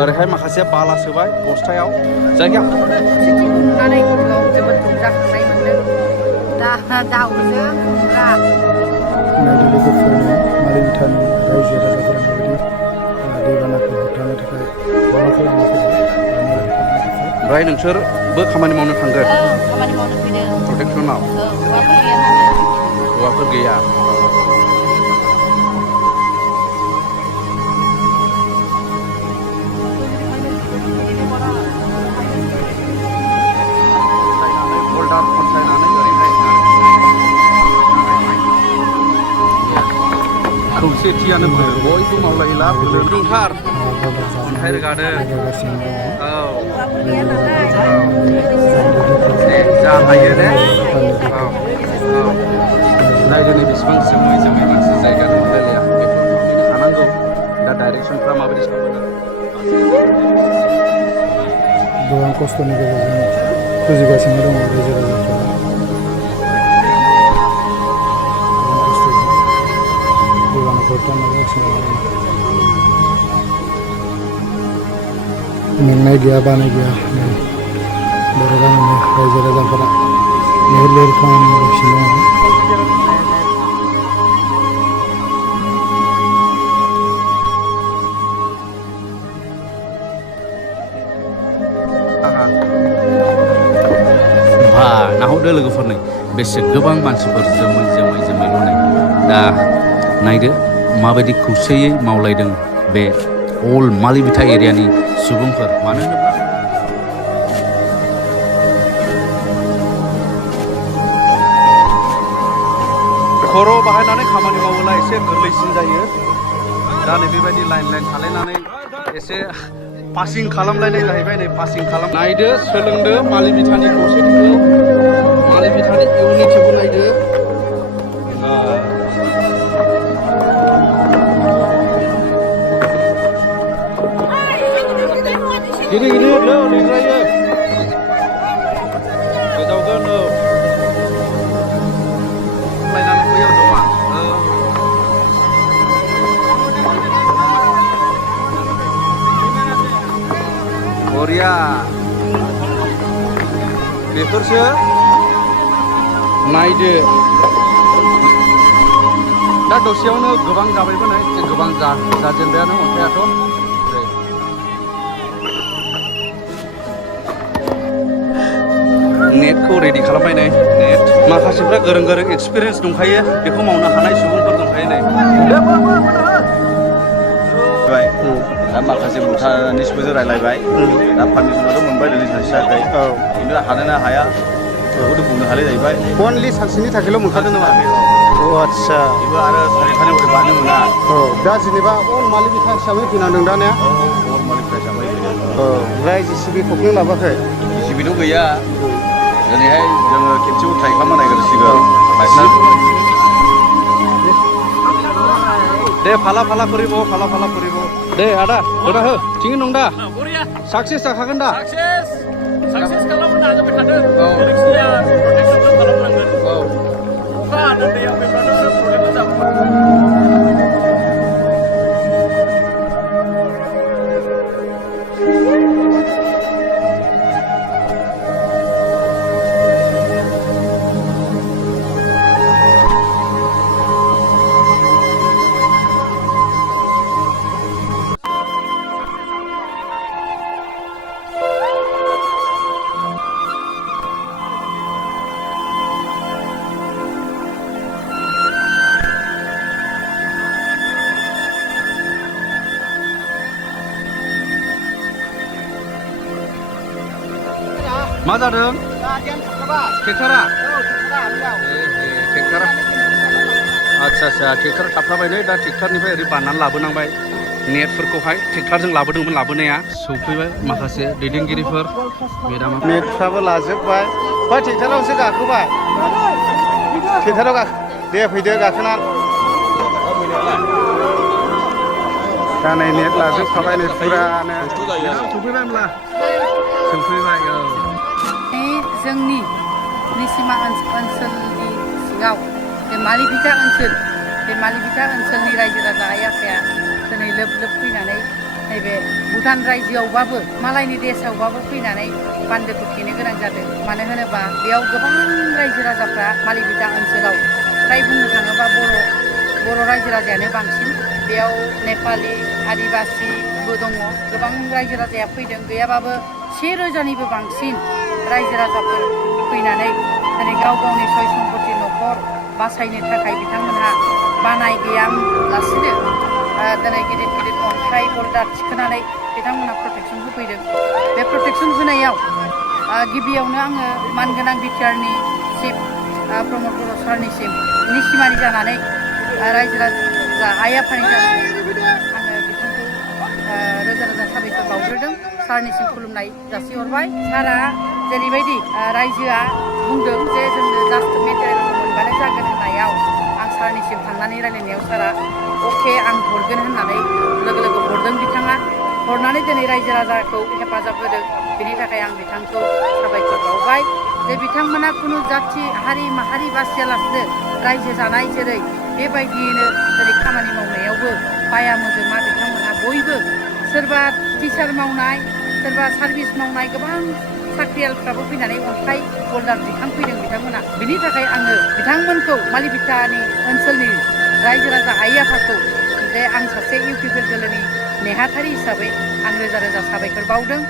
ओरैहाय माखासे बाला सोबाय बस्थायाव जायगायाव जोबोद रंजाखांनाय मोनदों दा दाउजों खुमब्रा नायदो लोगोफोरनो मालिबिटानि रायजो राजाफोरा माबायदि दैबानाखौ होबथानो थाखाय मा खालामाखै ओमफ्राय नोंसोरबो खामानि मावनो थांगोन खामानि मावनो फैदों प्रटेक्सनाव हौवाफोर गैया बल्डार खनसायनानै ओरैहाय खौसेथियानो बयबो मावलायला गोनांथार अन्थाइ रोगादों औ जा हायो दे औ औ नायदो नै बेसेबां जोमै जोमै मानसि जायगायानो मोनलायलाया बेफोरखौ हानांगौ दा डाइरेक्सनफ्रा माबायदि सानबोदों गोबां खस्थ'नि गेजेरजों फुजिगासिनो दङ रायजो राजाफ्रा गोबां खस्थ'जों दैबानाखौ होबथानो नाजागासिनो दङ मेंनाय गैया बानाय गैया बर' गामिनि रायजो राजाफोरा लैहोर लैहोर खामानि मावगासिनो दङ नाहरदो लोगोफोरनै बेसे गोबां मानसिफोर जोमै जोमै जोमै दा नायदो माबायदि खौसेयै मावलायदों बे अल मालिबिटा एरियानि सुबुंफोर मानो होनोब्ला खर' बाहायनानै खामानि मावोब्ला एसे गोरलैसिन जायो दा नै बेबायदि लाइन लाइन थालायनानै एसे पासिं खालामलायनाय जाहैबाय नै पासिं खालाम नायदो सोलोंदो मालिबिटानि खौसेथिखौ मालिबिटानि इउनिटिखौ नायदो गिदिर गिदिर लिंजायो गोजावगोन औ लायनानै बैयाव जमा बरिया बेफोरसो नायदो दा दसेयावनो गोबां जाबायबो नै गोबां जाजेनबायानो अन्थाइआथ' नेटखौ रेडि खालामबाय नै नेट माखासेफ्रा गोरों गोरों एक्सपिरियेन्स दंखायो बेखौ मावनो हानाय सुबुंफोर दंखायो नै दा माखासे भुटानिसबो जों रायलायबाय दा पारमिसनाथ' मोनबाय दिनै सानसे जायाखै खिन्थु हानो ना हाया बेखौथ' बुंनो हालाय जाहैबाय अनलि सानसेनि थाखायल' मोनखादों नामा अ आदसा बेबो आरो सारिथानि उनाव बारनो मोना औ दा जेनेबा अल मालिबिटा हिसाबै फैनांदों दा ने अल मालिबिटा हिसाबै फैदों औ ओमफ्राय जिसिबि खौनो लाबोआखै जिसिबिथ' गैया दिनैहाय जोङो खेबसेबो ट्राइ खालामना नायग्रोसिगोन दे फाला फाला करिब फाला फाला करिब दे आदा होना हो थिगैनो दं दा साक्सेस जाखागोन दा साक्सेस खालामनो नाजाबाय थादों नोंसिनिया प्रटेक्सनखौ खालामनांगोन अखा हानो दैया फैब्लानो प्रब्लेमा जागोन मा जादों ट्रेक्टरा ट्रेक्टरा आदसा ट्रेक्टर थाबथाबाय नै दा ट्रेक्टरनिफ्राय ओरै बाननानै लाबोनांबाय नेटफोरखौहाय ट्रेक्टरजों लाबोदोंमोन लाबोनाया सौफैबाय माखासे दैदेनगिरिफोर मेदामा नेटफ्राबो लाजोबबाय ओमफ्राय ट्रेक्टरावसो गाखोबाय ट्रेक्टराव दे फैदो गाखोना दा नै नेट लाजोबखाबाय नै फुरानो सौफैबाय होनब्ला सौफैबाय औ जोंनि निसिमा ओनसोलनि सिङाव बे मालिबिटा ओनसोलनि रायजो राजा आइ आफाया दिनै लोब लोब फैनानै नैबे भुटान रायजोआवबाबो मालायनि देशआवबाबो फैनानै बान्दोखौ थेनो गोनां जादों मानो होनोबा बेयाव गोबां रायजो राजाफ्रा मालिबिटा ओनसोलाव फ्राय बुंनो थाङोबा बर' रायजो राजायानो बांसिन बेयाव नेपालि आदिबासिबो दङ गोबां रायजो राजाया फैदों गैयाबाबो 1000निबो बांसिन रायजो राजाफोर फैनानै दिनै गाव गावनि सय सम्पति न'खर बासायनो थाखाय बिथांमोनहा बानाय गैयालासिनो दिनै गिदिर गिदिर अन्थाइ बल्डार थिखोनानै बिथांमोनहा प्रटेकसन होफैदों बे प्रटेकसन होनायाव गिबियावनो आङो मानगोनां बिटिआरनि चिफ प्रमद बर' सारनिसिम निसिमारि जानानै रायजो राजा आइ आफानि जानानै आङो बिथांखौ रोजा रोजा साबायखर बावग्रोदों सारनिसिम खुलुमनाय जासिहरबाय सारा जेरैबायदि रायजोआ बुंदों जे जोंनो जास्ट मेटेरियेलखौ मोनबानो जागोन होननायाव आं सारनिसिम थांनानै रायलायनायाव सारा अके आं हरगोन होननानै लोगो लोगो हरदों बिथाङा हरनानै दिनै रायजो राजाखौ हेफाजाब होदों बेनि थाखाय आं बिथांखौ साबायखर बावबाय जे बिथांमोना खुनु जाथि हारि माहारि बासियालासिनो रायजो जानाय जेरै बेबायदियैनो दिनै खामानि मावनायावबो बाया मोजोमा बिथांमोनहा बयबो सोरबा टिचार मावनाय सोरबा सार्भिस मावनाय गोबां साख्रियालफ्राबो फैनानै अन्थाइ बल्डार दिखांफैदों बिथांमोना बिनि थाखाय आङो बिथांमोनखौ मालिबिटानि ओनसोलनि रायजो राजा आइ आफाखौ जे आं सासे इउ पि पि एल दोलोनि नेहाथारि हिसाबै आं रोजा रोजा साबायखर बावदों